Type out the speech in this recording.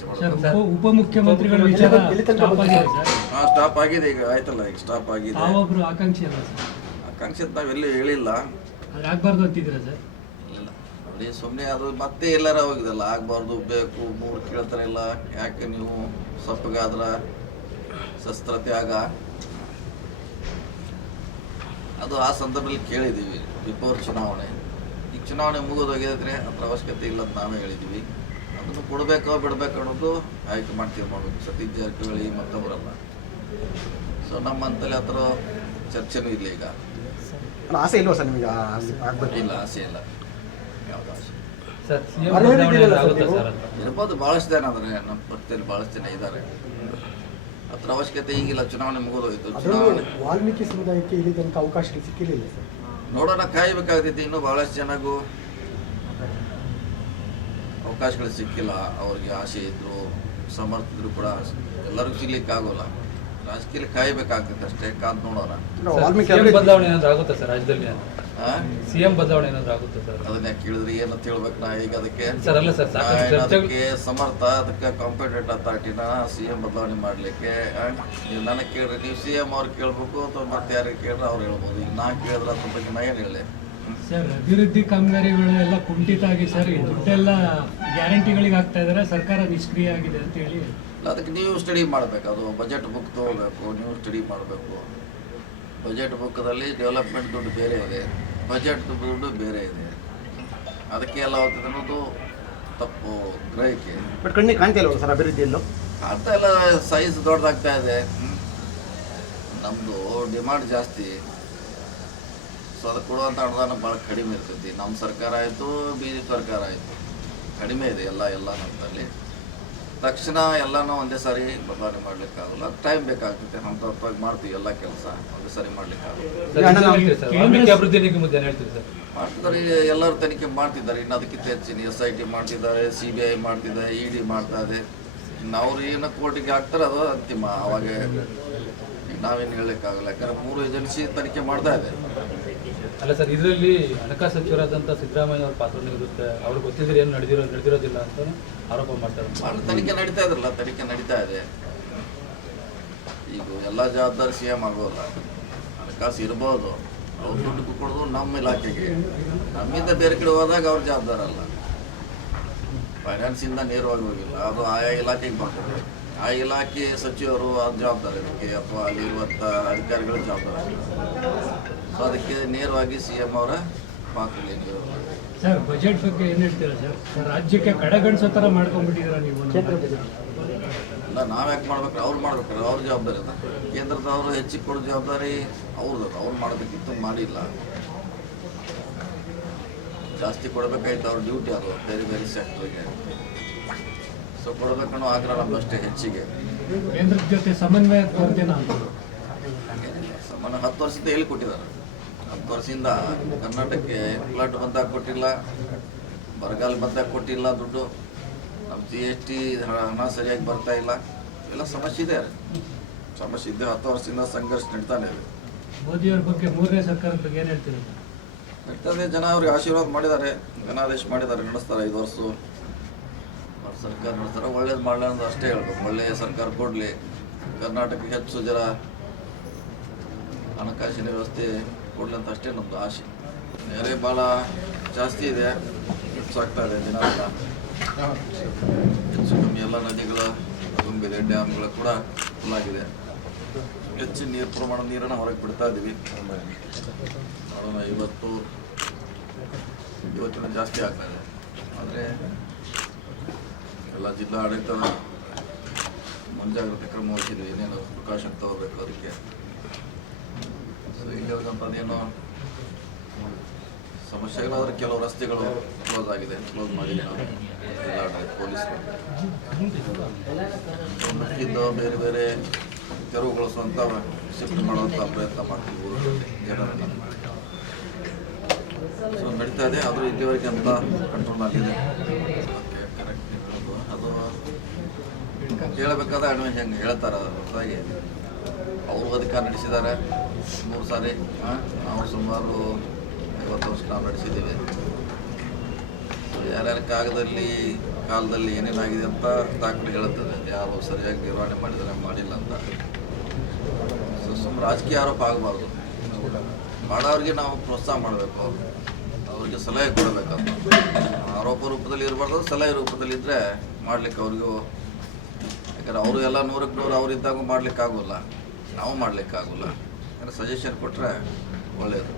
ಚರ್ಚೆ ಮಾಡೋದು. ಉಪಮುಖ್ಯಮಂತ್ರಿಗಳ ವಿಚಾರ ಸ್ಟಾಪ್ ಆಗಿದೆ ಈಗ, ಆಯ್ತಲ್ಲ, ಈಗ ಸ್ಟಾಪ್ ಆಗಿದೆ. ತಾವೊಬ್ರು ಆಕಾಂಕ್ಷಿ ಅಲ್ಲ ಸರ್? ಆಕಾಂಕ್ಷೆ ಅಂತ ನಾವೆಲ್ಲೂ ಹೇಳಿಲ್ಲ. ಆಗ್ಬಾರ್ದು ಅಂತಿದ್ದೀರಾ ಸರ್? ಇಲ್ಲ ನೋಡಿ, ಸುಮ್ಮನೆ ಅದು ಮತ್ತೆ ಎಲ್ಲಾರ ಹೋಗಿದಲ್ಲ, ಆಗ್ಬಾರ್ದು, ಬೇಕು, ಮೂರು ಕೇಳ್ತಾರೆ ಇಲ್ಲ, ಯಾಕೆ ನೀವು ಸಪ್ಪಗಾದ್ರ ಶಸ್ತ್ರ ತ್ಯಾಗ ಅದು ಆ ಸಂದರ್ಭದಲ್ಲಿ ಕೇಳಿದ್ದೀವಿ ಬಿಫೋರ್ ಚುನಾವಣೆ. ಈಗ ಚುನಾವಣೆ ಮುಗಿದೋಗಿದ್ರೆ ಅದ್ರ ಅವಶ್ಯಕತೆ ಇಲ್ಲ ಅಂತ ನಾವೇ ಹೇಳಿದ್ದೀವಿ. ಅದನ್ನು ಕೊಡಬೇಕೋ ಬಿಡಬೇಕು ಅನ್ನೋದು ಹೈಕಮಾಂಡ್ ತೀರ್ಮಾನ. ಸತೀಶ್ ಜಾರಕಿಹೊಳಿ ಮತ್ತೊಬ್ಬರಲ್ಲ. ಸೊ ನಮ್ಮಂತಲ್ಲಿ ಹತ್ರ ಚರ್ಚೆನೂ ಇಲ್ಲ. ಈಗ ಆಸೆ ಇಲ್ವಾ ಸರ್ ನಿಮಗೆ? ಇಲ್ಲ, ಆಸೆ ಇಲ್ಲ. ಯಾವ್ದು ಆಸೆ ಇರ್ಬೋದು. ಭಾಳಷ್ಟು ಜನ ಅಂದರೆ ನಮ್ಮ ಪಕ್ಷದಲ್ಲಿ ಭಾಳಷ್ಟು ಜನ ಇದ್ದಾರೆ. ಅದ್ರ ಅವಶ್ಯಕತೆ ಈಗಿಲ್ಲ, ಚುನಾವಣೆ ಮುಗಿದೋಗಿತ್ತು. ಚುನಾವಣೆ ವಾಲ್ಮೀಕಿ ಸಮುದಾಯಕ್ಕೆ ಇಲ್ಲಿ ತನಕ ಅವಕಾಶಗಳು ಸಿಕ್ಕಿರಲಿಲ್ಲ ಸರ್. ನೋಡೋಣ, ಕಾಯಬೇಕಾಗ್ತೈತಿ. ಇನ್ನೂ ಭಾಳಷ್ಟು ಜನಗೂ ಅವಕಾಶಗಳು ಸಿಕ್ಕಿಲ್ಲ. ಅವ್ರಿಗೆ ಆಸೆ ಇದ್ರು, ಸಮರ್ಥಿದ್ರು ಕೂಡ ಎಲ್ಲರಿಗೂ ಸಿಗ್ಲಿಕ್ಕೆ ಆಗೋಲ್ಲ. ರಾಜಕೀಯ ಕಾಯಬೇಕಾಗ್ತೈತೆ ಅಷ್ಟೇ, ಕಾದ್ ನೋಡೋಣ. ಬದಲಾವಣೆ ಏನಾದ್ರು ಆಗುತ್ತಾ ಸರ್ ರಾಜ್ಯದಲ್ಲಿ? ಸಿಎಂ ಬದಲಾವಣೆ ಏನಾದ್ರು ಆಗುತ್ತಾ ಸರ್? ಅದನ್ನ ಕೇಳಿದ್ರೆ ಏನಂತ ಹೇಳ್ಬೇಕು ನಾ ಈಗ? ಅದಕ್ಕೆ ಸರ್ ಅಲ್ಲ ಸರ್, ಅದಕ್ಕೆ ಸಮರ್ಥ, ಅದಕ್ಕೆ ಕಾಂಪಿಟೇಟ್ ಅಥಾರಿಟಿನ ಸಿಎಂ ಬದಲಾವಣೆ ಮಾಡ್ಲಿಕ್ಕೆ ನೀವು ನನಗೆ ಕೇಳ್ರಿ, ನೀವು ಸಿಎಂ ಅವ್ರು ಕೇಳ್ಬೇಕು ಅಥವಾ ಮತ್ತೆ ಯಾರಿಗೆ ಕೇಳಿದ್ರೆ ಅವ್ರು ಹೇಳ್ಬೋದು. ಈಗ ನಾ ಕೇಳಿದ್ರೆ ಅದ್ರ ಬಗ್ಗೆ ನಾ ಏನು ಹೇಳಿ ಸರ್? ಅಭಿವೃದ್ಧಿ ಕಾಮಗಾರಿಗಳು ಎಲ್ಲ ಕುಂಠಿತ ಆಗಿ ಸರ್, ದುಡ್ಡೆಲ್ಲ ಗ್ಯಾರಂಟಿಗಳಿಗೆ ಆಗ್ತಾ ಇದ್ದಾರೆ, ಸರ್ಕಾರ ನಿಷ್ಕ್ರಿಯ ಆಗಿದೆ ಅಂತ ಹೇಳಿ. ಅದಕ್ಕೆ ನೀವು ಸ್ಟಡಿ ಮಾಡಬೇಕು. ಅದು ಬಜೆಟ್ ಬುಕ್ ತೊಗೋಬೇಕು, ನೀವು ಸ್ಟಡಿ ಮಾಡಬೇಕು. ಬಜೆಟ್ ಬುಕ್ದಲ್ಲಿ ಡೆವಲಪ್ಮೆಂಟ್ ದುಡ್ಡು ಬೇರೆ ಇದೆ, ಬಜೆಟ್ ದುಡ್ಡು ಬೇರೆ ಇದೆ. ಅದಕ್ಕೆ ಎಲ್ಲ ಹೋಗ್ತದೆ ಅನ್ನೋದು ತಪ್ಪು ಗ್ರಹಿಕೆ. ಬಟ್ ಕಣ್ಣಿಗೆ ಕಾಣ್ತಾ ಇಲ್ವ ಸರ್ ಅಭಿವೃದ್ಧಿಯಲ್ಲೂ? ಅಂತ ಎಲ್ಲ ಸೈಜ್ ದೊಡ್ಡದಾಗ್ತಾ ಇದೆ. ನಮ್ಮದು ಡಿಮಾಂಡ್ ಜಾಸ್ತಿ, ಸೊ ಅದಕ್ಕೆ ಕೊಡುವಂಥ ಅನುದಾನ ಭಾಳ ಕಡಿಮೆ ಇರ್ತೈತಿ. ನಮ್ಮ ಸರ್ಕಾರ ಆಯಿತು, BJP ಸರ್ಕಾರ ಆಯಿತು, ಕಡಿಮೆ ಇದೆ ಎಲ್ಲ ನಮ್ಮಲ್ಲಿ. ತಕ್ಷಣ ಎಲ್ಲನೂ ಒಂದೇ ಸಾರಿ ಬದಲಾವಣೆ ಮಾಡ್ಲಿಕ್ಕಾಗಲ್ಲ, ಟೈಮ್ ಬೇಕಾಗ್ತೈತೆ. ನಮ್ಮ ತಪ್ಪಾಗಿ ಮಾಡ್ತೀವಿ ಎಲ್ಲ ಕೆಲಸ, ಒಂದೇ ಸಾರಿ ಮಾಡ್ಲಿಕ್ಕಾಗಲ್ಲ. ಅಭಿವೃದ್ಧಿ ನಿಗಮದ ಹೇಳ್ತೀವಿ ಸರ್, ಮಾಡ್ತಿದ್ದಾರೆ, ಎಲ್ಲರೂ ತನಿಖೆ ಮಾಡ್ತಿದ್ದಾರೆ. ಇನ್ನು ಅದಕ್ಕಿಂತ ಹೆಚ್ಚಿನ SIT ಮಾಡ್ತಿದ್ದಾರೆ, CBI ಮಾಡ್ತಿದ್ದಾರೆ, ED ಮಾಡ್ತಾ ಇದೆ. ಇನ್ನು ಅವ್ರು ಏನು ಕೋರ್ಟಿಗೆ ಹಾಕ್ತಾರೆ ಅದು ಅಂತಿಮ. ಅವಾಗ ನಾವೇನು ಹೇಳಲಿಕ್ಕಾಗಲ್ಲ, ಯಾಕಂದ್ರೆ 3 ಏಜೆನ್ಸಿ ತನಿಖೆ ಮಾಡ್ತಾ ಇದೆ. ಅಲ್ಲ ಸರ್, ಇದರಲ್ಲಿ ಹಣಕಾಸು ಸಚಿವರಾದಂಥ ಸಿದ್ದರಾಮಯ್ಯ ಅವ್ರ ಪಾತ್ರ ಇರುತ್ತೆ. ಅವ್ರಿಗೆ ಗೊತ್ತಿದ್ರೆ ಏನು ನಡೆದಿರೋದಿಲ್ಲ ಅಂತ ಆರೋಪ ಮಾಡ್ತಾರೆ. ತನಿಖೆ ನಡೀತಾ ಇದ್ರಲ್ಲ, ತನಿಖೆ ನಡೀತಾ ಇದೆ. ಈಗ ಎಲ್ಲ ಜವಾಬ್ದಾರಿ CM ಆಗೋಲ್ಲ. ಹಣಕಾಸು ಇರ್ಬೋದು, ಅವ್ರು ದುಡ್ಡು ಕೊಡೋದು ನಮ್ಮ ಇಲಾಖೆಗೆ, ನಮ್ಮಿಂದ ಬೇರೆ ಕಡೆ ಹೋದಾಗ ಅವ್ರ ಜವಾಬ್ದಾರ ಅಲ್ಲ. ಫೈನಾನ್ಸಿಂದ ನೇರವಾಗಿ ಹೋಗಿಲ್ಲ, ಅದು ಆಯಾ ಇಲಾಖೆಗೆ ಬರ್ತದೆ. ಆ ಇಲಾಖೆ ಸಚಿವರು ಅದು ಜವಾಬ್ದಾರಿ ಅದಕ್ಕೆ, ಅಥವಾ ಅಲ್ಲಿರುವಂಥ ಅಧಿಕಾರಿಗಳ ಜವಾಬ್ದಾರಿ. ಸೊ ಅದಕ್ಕೆ ನೇರವಾಗಿ CM ಅವರ ಪಾತ್ರ ಏನಿದೆ. ಸರ್, ಬಜೆಟ್ ಬಗ್ಗೆ ಏನು ಹೇಳ್ತೀರಾ ಸರ್? ರಾಜ್ಯಕ್ಕೆ ಕಡೆಗಣಿಸೋ ಥರ ಮಾಡ್ಕೊಂಡ್ಬಿಟ್ಟಿದ್ದೀರಾ ನೀವು? ಇಲ್ಲ, ನಾವು ಯಾಕೆ ಮಾಡ್ಬೇಕು? ಅವ್ರು ಮಾಡ್ಬೇಕಾರೆ ಅವ್ರ ಜವಾಬ್ದಾರಿ ಅದ. ಕೇಂದ್ರದವರು ಹೆಚ್ಚಿಗೆ ಕೊಡೋ ಜವಾಬ್ದಾರಿ ಅವ್ರದ್ದು. ಅವ್ರು ಮಾಡೋದಕ್ಕಿಂತ ಮಾಡಿಲ್ಲ. ಜಾಸ್ತಿ ಕೊಡಬೇಕಾಯ್ತು, ಅವ್ರ ಡ್ಯೂಟಿ ಅದು ಬೇರೆ ಸೆಕ್ಟ್ರಿಗೆ. ಸೊ ಕೊಡಬೇಕನ್ನೋ ಆಗ್ರಹ ನಮ್ದು ಅಷ್ಟೇ. ಹೆಚ್ಚಿಗೆ ಕೇಂದ್ರದ ಜೊತೆ ಸಮನ್ವಯ ಕೊರತೆನಾ? ಸಾಮಾನ್ಯ 10 ವರ್ಷದಿಂದ ಎಲ್ಲಿ ಕೊಟ್ಟಿದ್ದಾರೆ? 10 ವರ್ಷದಿಂದ ಕರ್ನಾಟಕಕ್ಕೆ ಫ್ಲಡ್ ಬಂದಾಗ ಕೊಟ್ಟಿಲ್ಲ, ಬರಗಾಲ ಬಂದಾಗ ಕೊಟ್ಟಿಲ್ಲ ದುಡ್ಡು. ನಮ್ಮ GST ಹಣ ಸರಿಯಾಗಿ ಬರ್ತಾ ಇಲ್ಲ. ಎಲ್ಲ ಸಮಸ್ಯೆ ಇದೆ. 10 ವರ್ಷದಿಂದ ಸಂಘರ್ಷ ನಡೀತಾನೆ ಇದೆ. ಮೋದಿಯವ್ರ ಬಗ್ಗೆ, 3ನೇ ಸರ್ಕಾರದ ಬಗ್ಗೆ ಏನು ಹೇಳ್ತೀರಾ? ನಡೀತದೆ. ಜನ ಅವ್ರಿಗೆ ಆಶೀರ್ವಾದ ಮಾಡಿದ್ದಾರೆ, ಜನಾದೇಶ ಮಾಡಿದ್ದಾರೆ, ನಡೆಸ್ತಾರೆ. 5 ವರ್ಷ ಸರ್ಕಾರ ನಡೆಸ್ತಾರೆ. ಒಳ್ಳೇದು ಮಾಡಲಿ ಅನ್ನೋದು ಅಷ್ಟೇ ಹೇಳ್ಬೇಕು. ಒಳ್ಳೆಯ ಸರ್ಕಾರ ಕೊಡಲಿ, ಕರ್ನಾಟಕಕ್ಕೆ ಹೆಚ್ಚು ಜನ ಹಣಕಾಸಿನ ವ್ಯವಸ್ಥೆ ಕೊಡಲಿ ಅಂತ ಅಷ್ಟೇ ನಮ್ಮದು ಆಸೆ. ನೆರೆ ಭಾಳ ಜಾಸ್ತಿ ಇದೆ, ಹೆಚ್ಚಾಗ್ತಾ ಇದೆ ದಿನ. ಹೆಚ್ಚು ಕಮ್ಮಿ ಎಲ್ಲ ನದಿಗಳು ತುಂಬಿದೆ, ಡ್ಯಾಮ್ಗಳು ಕೂಡ ಫುಲ್ಲಾಗಿದೆ. ಹೆಚ್ಚಿನ ನೀರನ್ನು ಹೊರಗೆ ಬಿಡ್ತಾ ಇದ್ದೀವಿ. ನೋಡೋಣ, ಇವತ್ತಿನ ಜಾಸ್ತಿ ಆಗ್ತಾ ಇದೆ. ಆದರೆ ಎಲ್ಲ ಜಿಲ್ಲಾ ಆಡಳಿತ ಮುಂಜಾಗ್ರತೆ ಕ್ರಮ ವಹಿಸಿದ್ವಿ. ಏನೇನು ಪ್ರಿಕಾಷನ್ ತಗೋಬೇಕು ಅದಕ್ಕೆ. ಸೊ ಇಲ್ಲಿ ಹೋದಂಥದ್ದೇನೋ ಸಮಸ್ಯೆಗಳಾದರೆ ಕೆಲವು ರಸ್ತೆಗಳು ಕ್ಲೋಸ್ ಆಗಿದೆ, ಕ್ಲೋಸ್ ಮಾಡಿದೆ ನಾವು ಜಿಲ್ಲಾ ಆಡಳಿತ ಪೊಲೀಸರು. ಮಿಕ್ಕಿದ್ದು ಬೇರೆ ಬೇರೆ ತೆರವುಗೊಳಿಸುವಂಥ ಶಿಫ್ಟ್ ಮಾಡುವಂಥ ಪ್ರಯತ್ನ ಮಾಡ್ತೀವಿ ಜನರನ್ನು. ಸೊ ನಡೀತಾ ಇದೆ. ಆದರೂ ಇಲ್ಲಿವರೆಗೆ ಅಂತ ಕಂಟ್ರೋಲ್ ಆಗಿದೆ. ಕರೆಕ್ಟ್ ಅದು ಹೇಳಬೇಕಾದ ಅಡ್ವೈಸ್ ಹೆಂಗೆ ಹೇಳ್ತಾರೆ ಹೊರತಾಗಿ ಅವರು ಅಧಿಕಾರ ನಡೆಸಿದ್ದಾರೆ 3 ಸಾರಿ. ನಾವು ಸುಮಾರು 50 ವರ್ಷ ನಾವು ನಡೆಸಿದ್ದೀವಿ. ಯಾರ್ಯಾರ ಕಾಗದಲ್ಲಿ ಕಾಲದಲ್ಲಿ ಏನೇನಾಗಿದೆ ಅಂತ ದಾಖಲೆ ಹೇಳುತ್ತದೆ ಯಾರು ಸರಿಯಾಗಿ ನಿರ್ವಹಣೆ ಮಾಡಿದರೆ ಮಾಡಿಲ್ಲ ಅಂತ. ಸೊ ಸುಮ್ಮನೆ ರಾಜಕೀಯ ಆರೋಪ ಆಗಬಾರ್ದು. ಮಾಡೋರಿಗೆ ನಾವು ಪ್ರೋತ್ಸಾಹ ಮಾಡಬೇಕು, ಅವ್ರಿಗೆ ಸಲಹೆ ಕೊಡಬೇಕಂತ. ಆರೋಪ ರೂಪದಲ್ಲಿ ಇರಬಾರ್ದು, ಸಲಹೆ ರೂಪದಲ್ಲಿ ಇದ್ದರೆ ಮಾಡ್ಲಿಕ್ಕೆ ಅವ್ರಿಗೂ, ಯಾಕಂದ್ರೆ ಅವರು ಎಲ್ಲ 100ಕ್ಕೆ 100 ಅವ್ರು ಇದ್ದಾಗ ಮಾಡ್ಲಿಕ್ಕಾಗೋಲ್ಲ, ನಾವು ಮಾಡ್ಲಿಕ್ಕಾಗೋಲ್ಲ. ಯಾಕಂದ್ರೆ ಸಜೆಷನ್ ಕೊಟ್ಟರೆ ಒಳ್ಳೆಯದು.